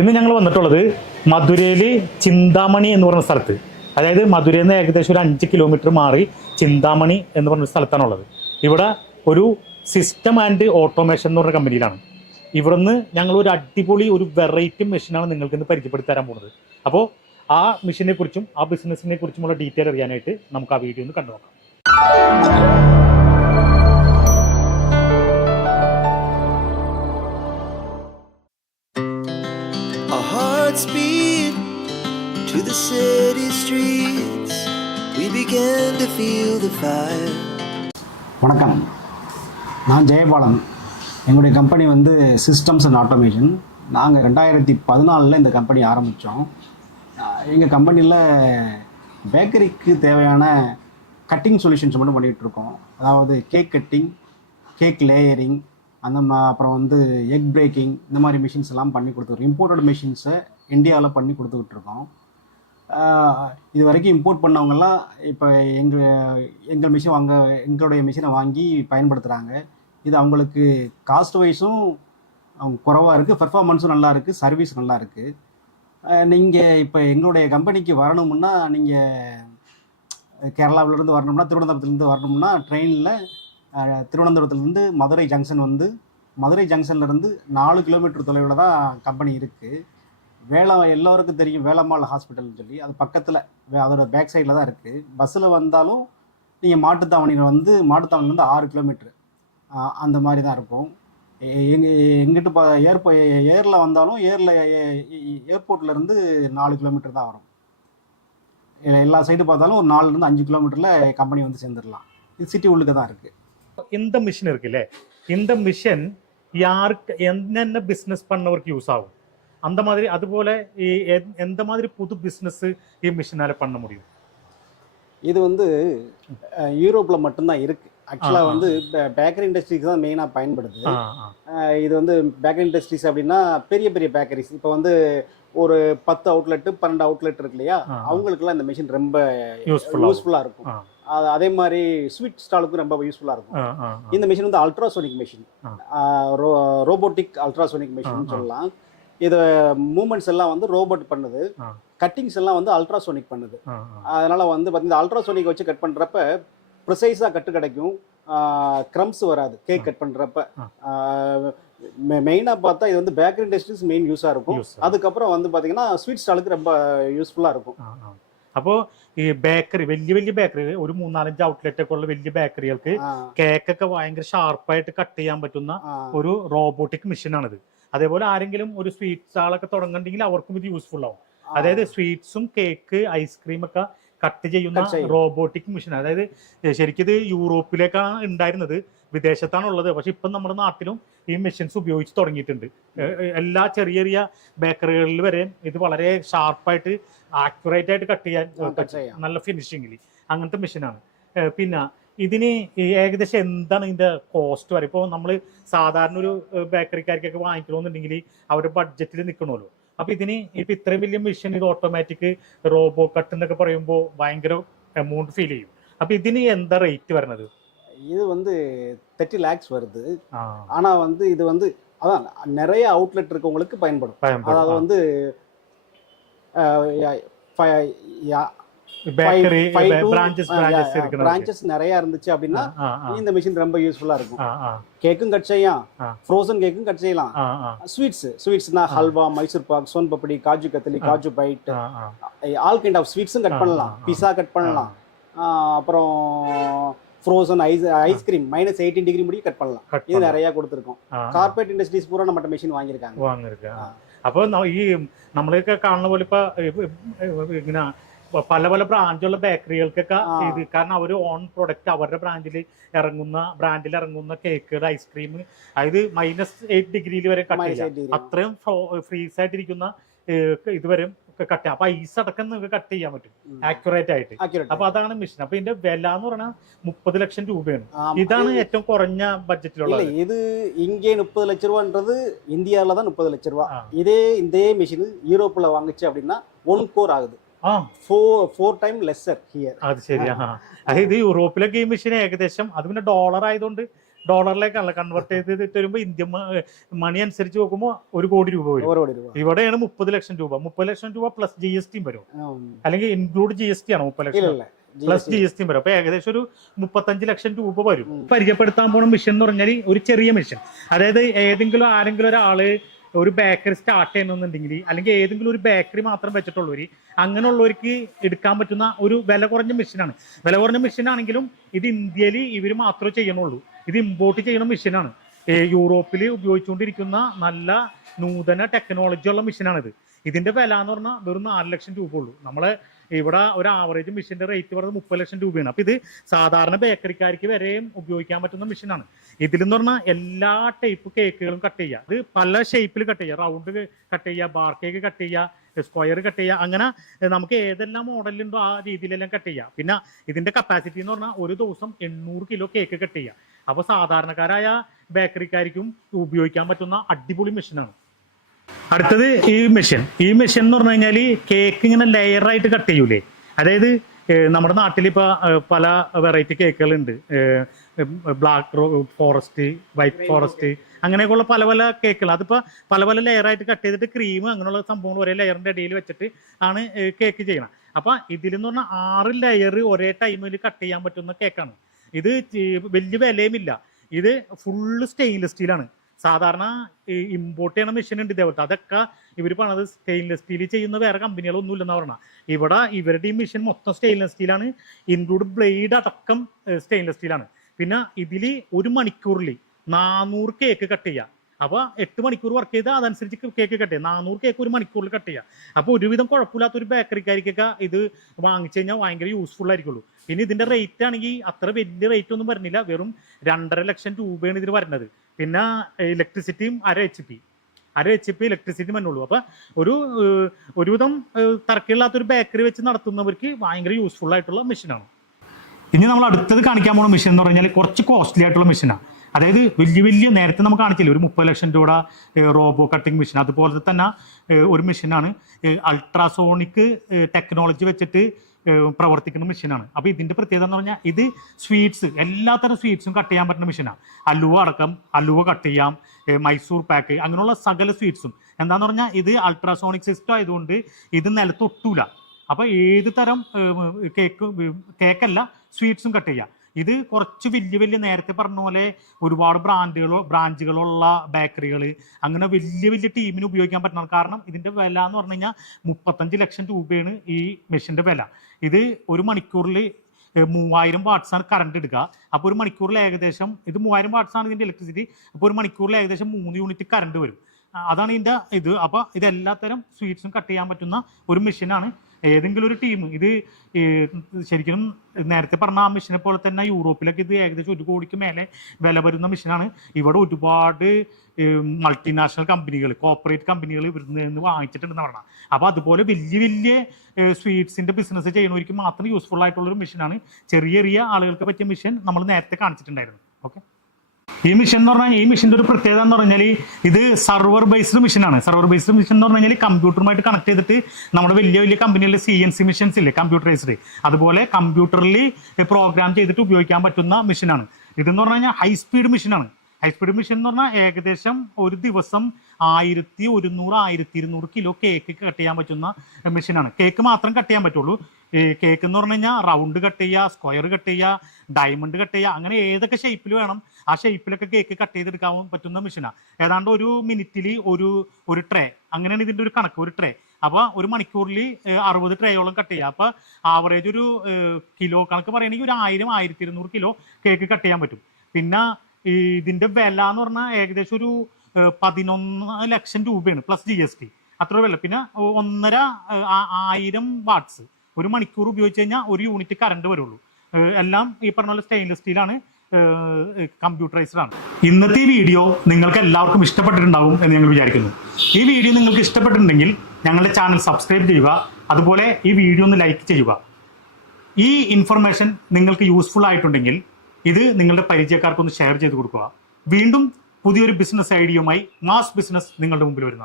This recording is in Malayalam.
ഇന്ന് ഞങ്ങൾ വന്നിട്ടുള്ളത് മധുരയിൽ ചിന്താമണി എന്ന് പറഞ്ഞ സ്ഥലത്ത്. അതായത് മധുരയിൽ നിന്ന് ഏകദേശം ഒരു 5 കിലോമീറ്റർ മാറി ചിന്താമണി എന്ന് പറഞ്ഞ സ്ഥലത്താണുള്ളത്. ഇവിടെ ഒരു സിസ്റ്റം ആൻഡ് ഓട്ടോമേഷൻ എന്ന് പറഞ്ഞ കമ്പനിയിലാണ്. ഇവിടുന്ന് ഞങ്ങൾ ഒരു അടിപൊളി ഒരു വെറൈറ്റി മെഷീനാണ് നിങ്ങൾക്ക് ഇന്ന് പരിചയപ്പെടുത്തി തരാൻ പോകുന്നത്. അപ്പോൾ ആ മെഷീനെ കുറിച്ചും ആ ബിസിനസ്സിനെ കുറിച്ചുമുള്ള ഡീറ്റെയിൽ അറിയാനായിട്ട് നമുക്ക് ആ വീഡിയോ ഒന്ന് കണ്ടു നോക്കാം. Speed to the city streets, we began to feel the fire. வணக்கம், நான் ஜெயபாலன். எங்களுடைய கம்பெனி வந்து சிஸ்டம்ஸ் அண்ட் ஆட்டோமேஷன். நாங்கள் 2014 இந்த கம்பெனி ஆரம்பித்தோம். எங்கள் கம்பெனியில் பேக்கரிக்கு தேவையான கட்டிங் சொல்யூஷன்ஸ் மட்டும் பண்ணிகிட்ருக்கோம். அதாவது கேக் கட்டிங், கேக் லேயரிங், அப்புறம் வந்து எக் பிரேக்கிங், இந்த மாதிரி மிஷின்ஸ் எல்லாம் பண்ணி கொடுத்துருக்கோம். இம்போர்ட்டட் மிஷின்ஸை இந்தியாவில் பண்ணி கொடுத்துக்கிட்ருக்கோம். இது வரைக்கும் இம்போர்ட் பண்ணவங்கெல்லாம் இப்போ எங்கள் மிஷின் எங்களுடைய மிஷினை வாங்கி பயன்படுத்துகிறாங்க. இது அவங்களுக்கு காஸ்ட் வைஸும் குறைவாக இருக்குது, பெர்ஃபார்மன்ஸும் நல்லா இருக்குது, சர்வீஸ் நல்லா இருக்குது. நீங்கள் இப்போ எங்களுடைய கம்பெனிக்கு வரணும்னா, நீங்கள் கேரளாவிலேருந்து வரணும்னா, திருவனந்தபுரத்துலேருந்து வரணும்னா ட்ரெயினில் திருவனந்தபுரத்துலேருந்து மதுரை ஜங்ஷன் வந்து மதுரை ஜங்ஷன்லேருந்து 4 கிலோமீட்டர் தொலைவில் தான் கம்பெனி இருக்குது. எல்லோருக்கும் தெரியும் வேலம்மாள் ஹாஸ்பிட்டல்னு சொல்லி, அது பக்கத்தில் அதோட பேக் சைடில் தான் இருக்குது. பஸ்ஸில் வந்தாலும் நீங்கள் மாட்டுத்தாவணியிலேருந்து 6 கிலோமீட்ரு அந்த மாதிரி தான் இருக்கும். எங்கிட்ட ஏரில் வந்தாலும் ஏர்போர்ட்லேருந்து 4 கிலோமீட்டர் தான் வரும். எல்லா சைடு பார்த்தாலும் ஒரு 4லேருந்து 5 கிலோமீட்டரில் கம்பெனி வந்து சேர்ந்துடலாம். இது சிட்டி உள்ளுக்கு தான் இருக்குது. இந்த மிஷின் இருக்குல்ல, இந்த மிஷின் யாருக்கு என்னென்ன பிஸ்னஸ் பண்ணவருக்கு யூஸ் ஆகும், அந்த மாதிரி அதுபோல எந்த மாதிரி புது பிஸ்னஸ் மிஷினால பண்ண முடியும்? இது வந்து யூரோப்பில் மட்டும்தான் இருக்குது. ஆக்சுவலாக வந்து பேக்கரி இண்டஸ்ட்ரிக்கு தான் மெயினாக பயன்படுது. இது வந்து பேக்கரி இண்டஸ்ட்ரீஸ் அப்படின்னா பெரிய பெரிய பேக்கரிஸ், இப்போ வந்து ஒரு 10 அவுட்லெட்டு 12 அவுட்லெட் இருக்கு இல்லையா, அவங்களுக்குலாம் இந்த மிஷின் ரொம்ப யூஸ்ஃபுல்லாக இருக்கும். அதே மாதிரி ஸ்வீட் ஸ்டாலுக்கும் ரொம்ப யூஸ்ஃபுல்லாக இருக்கும். இந்த மிஷின் வந்து ultrasonic machine, robotic ultrasonic machine சொல்லலாம். இது மூமெண்ட்ஸ் எல்லாம் வந்து ரோபோட் பண்ணுது, கட்டிங்ஸ் எல்லாம் வந்து அல்ட்ராசோனிக் பண்ணுது. அதனால வந்து பார்த்தீங்கன்னா அல்ட்ராசோனிக் வச்சு கட் பண்ணுறப்ப ப்ரிசைஸாக கட்டு கிடைக்கும், க்ரம்ஸ் வராது கேக் கட் பண்ணுறப்ப. மெயினாக பார்த்தா இது வந்து பேக்கரி இண்டஸ்ட்ரீஸ் மெயின் யூஸாக இருக்கும். அதுக்கப்புறம் வந்து பார்த்தீங்கன்னா ஸ்வீட் ஸ்டாலுக்கு ரொம்ப யூஸ்ஃபுல்லாக இருக்கும். അപ്പോൾ ഈ ബേക്കറി വലിയ വലിയ ബേക്കറി, ഒരു 3-4 ഔട്ട്ലെറ്റ് ഒക്കെ ഉള്ള വലിയ ബേക്കറികൾക്ക് കേക്കൊക്കെ ഭയങ്കര ഷാർപ്പായിട്ട് കട്ട് ചെയ്യാൻ പറ്റുന്ന ഒരു റോബോട്ടിക് മെഷീനാണിത്. അതേപോലെ ആരെങ്കിലും ഒരു സ്വീറ്റ് സ്റ്റാളൊക്കെ തുടങ്ങുന്നുണ്ടെങ്കിൽ അവർക്കും ഇത് യൂസ്ഫുൾ ആവും. അതായത് സ്വീറ്റ്സും കേക്ക് ഐസ്ക്രീം ഒക്കെ കട്ട് ചെയ്യുന്ന റോബോട്ടിക് മെഷീൻ. അതായത് ശരിക്കും ഇത് യൂറോപ്പിലേക്കാണ് ഉണ്ടായിരുന്നത്, വിദേശത്താണ് ഉള്ളത്. പക്ഷെ ഇപ്പം നമ്മുടെ നാട്ടിലും ഈ മെഷീൻസ് ഉപയോഗിച്ച് തുടങ്ങിയിട്ടുണ്ട്. എല്ലാ ചെറിയ ചെറിയ ബേക്കറികളിൽ വരെ ഇത് വളരെ ഷാർപ്പായിട്ട് ആക്യുറേറ്റ് ആയിട്ട് കട്ട് ചെയ്യാൻ നല്ല ഫിനിഷിങ്ങിൽ അങ്ങനത്തെ മെഷീനാണ്. പിന്നെ ഇതിന് ഏകദേശം എന്താണ് ഇതിന്റെ കോസ്റ്റ് വരെ? ഇപ്പോൾ നമ്മൾ സാധാരണ ഒരു ബേക്കറിക്കാർക്കൊക്കെ വാങ്ങിക്കണമെന്നുണ്ടെങ്കിൽ അവരുടെ ബഡ്ജറ്റിൽ നിൽക്കണമല്ലോ. അപ്പൊ ഇതിന് ഇപ്പൊ ഇത്രയും വലിയ മെഷീൻ, ഇത് ഓട്ടോമാറ്റിക് റോബോ കട്ട് എന്നൊക്കെ പറയുമ്പോൾ ഭയങ്കര എമൗണ്ട് ഫീൽ ചെയ്യും. അപ്പൊ ഇതിന് എന്താ റേറ്റ് വരുന്നത്? இது வந்து 30 lakhs வருது. ஆனா வந்து இது வந்து அதான் நிறைய அவுட்லெட் இருக்கவங்களுக்கு பயன்படும். அதாவது வந்து பிரான்ச்சஸ் நிறைய இருந்துச்சு அப்படின்னா இந்த மிஷின் ரொம்ப யூஸ்ஃபுல்லா இருக்கும். கேக்கும் கட் செய்யலாம், ஃப்ரோசன் கேக்கும் கட் செய்யலாம். ஸ்வீட்ஸ்னா halwa, Mysore pak, soan papdi, kaju katli, kaju bite, all kind of ஸ்வீட்ஸும் கட் பண்ணலாம். பிஸா கட் பண்ணலாம். அப்புறம் ஃப்ரோசன் ஐஸ்கிரீம் -18 டிகிரி முடிய கட் பண்ணலாம். இது நிறைய கொடுத்துருக்கோம். கார்பரேட் இண்டஸ்ட்ரீஸ் பூரா நம்மகிட்ட മെഷീൻ വാങ്ങിയിരിക്കാங்க. അപ്പോൾ ഈ നമ്മളൊക്കെ കാണുന്ന പോലെ ഇപ്പൊ ഇങ്ങനെ പല പല ബ്രാഞ്ചുള്ള ബേക്കറികൾക്കൊക്കെ ഇത്, കാരണം അവർ ഓൺ പ്രൊഡക്റ്റ് അവരുടെ ബ്രാൻഡിൽ ഇറങ്ങുന്ന കേക്കുകൾ, ഐസ്ക്രീം, അതായത് -8 ഡിഗ്രിയിൽ വരെ കട്ട് ചെയ്യാം. അത്രയും ഫ്രീസ് ആയിട്ടിരിക്കുന്ന ഇതുവരെ കട്ട് ചെയ്യാം. അപ്പൊ ഐസ് അടക്കം നിങ്ങൾക്ക് കട്ട് ചെയ്യാൻ പറ്റും ആക്യുറേറ്റ് ആയിട്ട്. അപ്പൊ അതാണ് മെഷീൻ. അപ്പൊ ഇതിന്റെ വില എന്ന് പറഞ്ഞാൽ 30 ലക്ഷം രൂപയാണ്. ഇതാണ് ഏറ്റവും കുറഞ്ഞ ബഡ്ജറ്റിലുള്ളത്. ഇത് ഇന്ത്യ 30 ലക്ഷം രൂപன்றது இந்தியால தான் 30 லட்சம் ரூபாய். இதே மெஷின் யூரோப்ல வாங்குச்சு அப்படின்னா 1 crore ஆகுது. 4 times lesser here. അത് ശരിയാ. അതായത് യൂറോപ്പിലൊക്കെ ഈ മെഷീൻ ഏകദേശം, അത് പിന്നെ ഡോളർ ആയതുകൊണ്ട് ഡോളറിലേക്കാണല്ലോ കൺവേർട്ട് ചെയ്തിട്ട് വരുമ്പോൾ ഇന്ത്യൻ മണി അനുസരിച്ച് നോക്കുമ്പോൾ 1 കോടി രൂപ വരും. ഇവിടെയാണ് 30 ലക്ഷം രൂപ. 30 ലക്ഷം രൂപ പ്ലസ് GST വരും, അല്ലെങ്കിൽ ഇൻക്ലൂഡ് GST ആണ് 30 ലക്ഷം പ്ലസ് GST വരും. അപ്പൊ ഏകദേശം ഒരു 35 ലക്ഷം രൂപ വരും. പരിചയപ്പെടുത്താൻ പോണ മിഷൻ എന്ന് പറഞ്ഞാൽ ഒരു ചെറിയ മിഷൻ. അതായത് ആരെങ്കിലും ഒരാള് ഒരു ബേക്കറി സ്റ്റാർട്ട് ചെയ്യണമെന്നുണ്ടെങ്കിൽ, അല്ലെങ്കിൽ ഏതെങ്കിലും ഒരു ബേക്കറി മാത്രം വെച്ചിട്ടുള്ളവർ, അങ്ങനെയുള്ളവർക്ക് എടുക്കാൻ പറ്റുന്ന ഒരു വില കുറഞ്ഞ മെഷീനാണ്. വില കുറഞ്ഞ മെഷീനാണെങ്കിലും ഇത് ഇന്ത്യയിൽ ഇവർ മാത്രമേ ചെയ്യണുള്ളൂ. ഇത് ഇമ്പോർട്ട് ചെയ്യുന്ന മെഷീനാണ്. യൂറോപ്പിൽ ഉപയോഗിച്ചുകൊണ്ടിരിക്കുന്ന നല്ല നൂതന ടെക്നോളജി ഉള്ള മെഷീനാണിത്. ഇതിന്റെ വില എന്ന് പറഞ്ഞാൽ വെറും 4 ലക്ഷം രൂപ ഉള്ളൂ. നമ്മളെ ഇവിടെ ഒരു ആവറേജ് മെഷീന്റെ റേറ്റ് പറയുന്നത് 30 ലക്ഷം രൂപയാണ്. അപ്പൊ ഇത് സാധാരണ ബേക്കറിക്കാർക്ക് വരെയും ഉപയോഗിക്കാൻ പറ്റുന്ന മെഷീനാണ്. ഇതിലെന്ന് പറഞ്ഞാൽ എല്ലാ ടൈപ്പ് കേക്കുകളും കട്ട് ചെയ്യുക. ഇത് പല ഷേപ്പിൽ കട്ട് ചെയ്യുക. റൗണ്ട് കട്ട് ചെയ്യുക, ബാർ കേക്ക് കട്ട് ചെയ്യുക, സ്ക്വയർ കട്ട് ചെയ്യുക, അങ്ങനെ നമുക്ക് ഏതെല്ലാം മോഡലുണ്ടോ ആ രീതിയിലെല്ലാം കട്ട് ചെയ്യുക. പിന്നെ ഇതിന്റെ കപ്പാസിറ്റി എന്ന് പറഞ്ഞാൽ ഒരു ദിവസം 800 കിലോ കേക്ക് കട്ട് ചെയ്യുക. അപ്പോൾ സാധാരണക്കാരായ ബേക്കറിക്കാർക്കും ഉപയോഗിക്കാൻ പറ്റുന്ന അടിപൊളി മെഷീനാണ്. അടുത്തത് ഈ മെഷീൻ എന്ന് പറഞ്ഞു കഴിഞ്ഞാൽ കേക്ക് ഇങ്ങനെ ലെയറായിട്ട് കട്ട് ചെയ്യൂലേ. അതായത് നമ്മുടെ നാട്ടിൽ ഇപ്പോൾ പല വെറൈറ്റി കേക്കുകളുണ്ട്. ബ്ലാക്ക് ഫോറസ്റ്റ്, വൈറ്റ് ഫോറസ്റ്റ്, അങ്ങനെയൊക്കെയുള്ള പല പല കേക്കുകൾ. അതിപ്പോൾ പല പല ലെയറായിട്ട് കട്ട് ചെയ്തിട്ട് ക്രീം അങ്ങനെയുള്ള സംഭവങ്ങൾ ഒരേ ലെയറിൻ്റെ ഇടയിൽ വെച്ചിട്ട് ആണ് കേക്ക് ചെയ്യണം. അപ്പം ഇതിലെന്ന് പറഞ്ഞാൽ 6 ലെയർ ഒരേ ടൈമിൽ കട്ട് ചെയ്യാൻ പറ്റുന്ന കേക്കാണ്. ഇത് വലിയ വിലയുമില്ല. ഇത് ഫുള്ള് സ്റ്റെയിൻലെസ് സ്റ്റീലാണ്. സാധാരണ ഇമ്പോർട്ട് ചെയ്യണ മെഷീൻ ഉണ്ട് ഇതേപോലത്തെ. അതൊക്കെ ഇവർ പറഞ്ഞത് സ്റ്റെയിൻലെസ് സ്റ്റീൽ ചെയ്യുന്ന വേറെ കമ്പനികളൊന്നും ഇല്ലെന്നാണ് പറഞ്ഞാൽ. ഇവിടെ ഇവരുടെ ഈ മെഷീൻ മൊത്തം സ്റ്റെയിൻലെസ് സ്റ്റീലാണ്, ഇൻക്ലൂഡ് ബ്ലേഡ് അടക്കം സ്റ്റെയിൻലെസ് സ്റ്റീലാണ്. പിന്നെ ഇതിൽ 1 മണിക്കൂറിൽ 400 കേക്ക് കട്ട് ചെയ്യുക. അപ്പോൾ 8 മണിക്കൂർ വർക്ക് ചെയ്താൽ അതനുസരിച്ച് കേക്ക് കട്ട് ചെയ്യുക. 400 കേക്ക് 1 മണിക്കൂറിൽ കട്ട് ചെയ്യുക. അപ്പോൾ ഒരുവിധം കുഴപ്പമില്ലാത്തൊരു ബേക്കറിക്കാർക്കൊക്കെ ഇത് വാങ്ങിച്ചു കഴിഞ്ഞാൽ ഭയങ്കര യൂസ്ഫുൾ ആയിരിക്കുള്ളൂ. പിന്നെ ഇതിന്റെ റേറ്റ് ആണെങ്കിൽ അത്ര വലിയ റേറ്റ് ഒന്നും വരുന്നില്ല. വെറും 2.5 ലക്ഷം രൂപയാണ് ഇതിന് വരുന്നത്. പിന്നെ ഇലക്ട്രിസിറ്റിയും 1.5 HP ഇലക്ട്രിസിറ്റി വന്നുള്ളൂ. അപ്പൊ ഒരുവിധം തരക്കില്ലാത്തൊരു ബേക്കറി വെച്ച് നടത്തുന്നവർക്ക് ഭയങ്കര യൂസ്ഫുൾ ആയിട്ടുള്ള മെഷീനാണ്. ഇനി നമ്മൾ അടുത്തത് കാണിക്കാൻ പോകുന്ന മെഷീൻ എന്ന് പറഞ്ഞാൽ കുറച്ച് കോസ്റ്റ്ലി ആയിട്ടുള്ള മെഷീനാണ്. അതായത് വലിയ നേരത്തെ നമുക്ക് കാണിച്ചില്ല ഒരു 30 ലക്ഷം രൂപ റോബോ കട്ടിംഗ് മെഷീൻ. അതുപോലെ തന്നെ ഒരു മെഷീനാണ് അൾട്രാസോണിക് ടെക്നോളജി വെച്ചിട്ട് പ്രവർത്തിക്കുന്ന മെഷീനാണ്. അപ്പോൾ ഇതിന്റെ പ്രത്യേകത എന്ന് പറഞ്ഞാൽ ഇത് സ്വീറ്റ്സ്, എല്ലാത്തരം സ്വീറ്റ്സും കട്ട് ചെയ്യാൻ പറ്റുന്ന മെഷീനാണ്. അലുവ കട്ട് ചെയ്യാം, മൈസൂർ പാക്ക്, അങ്ങനെയുള്ള സകല സ്വീറ്റ്സും. എന്താന്ന് പറഞ്ഞാൽ ഇത് അൾട്രാസോണിക് സിസ്റ്റം ആയതുകൊണ്ട് ഇത് നിലത്തൊട്ടൂല. അപ്പോൾ ഏത് തരം കേക്കല്ല സ്വീറ്റ്സും കട്ട് ചെയ്യാം. ഇത് കുറച്ച് വലിയ നേരത്തെ പറഞ്ഞ പോലെ ഒരുപാട് ബ്രാഞ്ചുകളുള്ള ബേക്കറികൾ, അങ്ങനെ വലിയ ടീമിന് ഉപയോഗിക്കാൻ പറ്റണം. കാരണം ഇതിന്റെ വില എന്ന് പറഞ്ഞു കഴിഞ്ഞാൽ 35 ലക്ഷം രൂപയാണ് ഈ മെഷീന്റെ വില. ഇത് 1 മണിക്കൂറിൽ 3000 വാട്ട്സാണ് കറണ്ട് എടുക്കുക. അപ്പോൾ 1 മണിക്കൂറിൽ ഏകദേശം ഇത് 3000 വാട്ട്സാണ് ഇതിന്റെ ഇലക്ട്രിസിറ്റി. അപ്പോൾ 1 മണിക്കൂറിൽ ഏകദേശം 3 യൂണിറ്റ് കറണ്ട് വരും. അതാണ് ഇതിന്റെ ഇത്. അപ്പോൾ ഇതെല്ലാത്തരം സ്വീറ്റ്സും കട്ട് ചെയ്യാൻ പറ്റുന്ന ഒരു മെഷീനാണ്. ഏതെങ്കിലും ഒരു ടീം ഇത് ശരിക്കും നേരത്തെ പറഞ്ഞ ആ മെഷീനെ പോലെ തന്നെ യൂറോപ്പിലൊക്കെ ഇത് ഏകദേശം 1 കോടിക്ക് മേലെ വില വരുന്ന മെഷീനാണ്. ഇവിടെ ഒരുപാട് മൾട്ടിനാഷണൽ കമ്പനികൾ, കോർപ്പറേറ്റ് കമ്പനികൾ ഇവിടുന്ന് നിന്ന് വാങ്ങിച്ചിട്ടുണ്ടെന്ന് പറഞ്ഞാൽ. അപ്പോൾ അതുപോലെ വലിയ സ്വീറ്റ്സിന്റെ ബിസിനസ് ചെയ്യുന്നവർക്ക് മാത്രം യൂസ്ഫുൾ ആയിട്ടുള്ളൊരു മെഷീനാണ്. ചെറിയ ആളുകൾക്ക് പറ്റിയ മെഷീൻ നമ്മൾ നേരത്തെ കാണിച്ചിട്ടുണ്ടായിരുന്നു. ഓക്കെ, ഈ മെഷീൻ എന്ന് പറഞ്ഞാൽ ഈ മെഷീൻ്റെ ഒരു പ്രത്യേകത എന്ന് പറഞ്ഞാൽ ഇത് സർവർ ബേസ്ഡ് മെഷീനാണ്. സർവർ ബേസ്ഡ് മെഷീൻ എന്ന് പറഞ്ഞാൽ കമ്പ്യൂട്ടറുമായിട്ട് കണക്ട് ചെയ്തിട്ട് നമ്മുടെ വലിയ കമ്പനികളിലെ CNC മെഷീൻസ് ഇല്ലേ, കമ്പ്യൂട്ടറൈസ്ഡ്, അതുപോലെ കമ്പ്യൂട്ടറിൽ പ്രോഗ്രാം ചെയ്തിട്ട് ഉപയോഗിക്കാൻ പറ്റുന്ന മെഷീനാണ്. ഇതെന്ന് പറഞ്ഞു കഴിഞ്ഞാൽ ഹൈ സ്പീഡ് മെഷീനാണ്. ഹൈ സ്പീഡ് മെഷീൻ എന്ന് പറഞ്ഞാൽ ഏകദേശം ഒരു ദിവസം 1100-1200 കിലോ കേക്ക് കട്ട് ചെയ്യാൻ പറ്റുന്ന മെഷീനാണ്. കേക്ക് മാത്രം കട്ട് ചെയ്യാൻ പറ്റുള്ളൂ. കേക്ക് എന്ന് പറഞ്ഞു കഴിഞ്ഞാൽ റൗണ്ട് കട്ട് ചെയ്യുക, സ്ക്വയർ കട്ട് ചെയ്യുക, ഡയമണ്ട് കട്ട് ചെയ്യുക, അങ്ങനെ ഏതൊക്കെ ഷേപ്പിൽ വേണം ആ ഷേപ്പിലൊക്കെ കേക്ക് കട്ട് ചെയ്തെടുക്കാൻ പറ്റുന്ന മെഷീനാണ്. ഏതാണ്ട് 1 മിനിറ്റിൽ ഒരു ട്രേ, അങ്ങനെയാണ് ഇതിൻ്റെ ഒരു കണക്ക്, ഒരു ട്രേ. അപ്പോൾ 1 മണിക്കൂറിൽ 60 ട്രേയോളം കട്ട് ചെയ്യുക. അപ്പോൾ ആവറേജ് ഒരു കിലോ കണക്ക് പറയുകയാണെങ്കിൽ ഒരു 1000-1200 കിലോ കേക്ക് കട്ട് ചെയ്യാൻ പറ്റും. പിന്നെ ഇതിന്റെ വില എന്ന് പറഞ്ഞാൽ ഏകദേശം ഒരു 11 ലക്ഷം രൂപയാണ് പ്ലസ് GST, അത്ര വില. പിന്നെ 1,500 വാട്ട്സ് 1 മണിക്കൂർ ഉപയോഗിച്ച് കഴിഞ്ഞാൽ 1 യൂണിറ്റ് കറണ്ട് വരുള്ളൂ. എല്ലാം ഈ പറഞ്ഞ പോലെ സ്റ്റെയിൻലെസ് സ്റ്റീലാണ്, കമ്പ്യൂട്ടറൈസ്ഡ് ആണ്. ഇന്നത്തെ ഈ വീഡിയോ നിങ്ങൾക്ക് എല്ലാവർക്കും ഇഷ്ടപ്പെട്ടിട്ടുണ്ടാവും എന്ന് ഞങ്ങൾ വിചാരിക്കുന്നു. ഈ വീഡിയോ നിങ്ങൾക്ക് ഇഷ്ടപ്പെട്ടിട്ടുണ്ടെങ്കിൽ ഞങ്ങളുടെ ചാനൽ സബ്സ്ക്രൈബ് ചെയ്യുക, അതുപോലെ ഈ വീഡിയോ ഒന്ന് ലൈക്ക് ചെയ്യുക. ഈ ഇൻഫർമേഷൻ നിങ്ങൾക്ക് യൂസ്ഫുൾ ആയിട്ടുണ്ടെങ്കിൽ ഇത് നിങ്ങളുടെ പരിചയക്കാർക്കൊന്ന് ഷെയർ ചെയ്ത് കൊടുക്കുക. വീണ്ടും പുതിയൊരു ബിസിനസ് ഐഡിയയുമായി മാസ് ബിസിനസ് നിങ്ങളുടെ മുമ്പിൽ വരുന്നത്.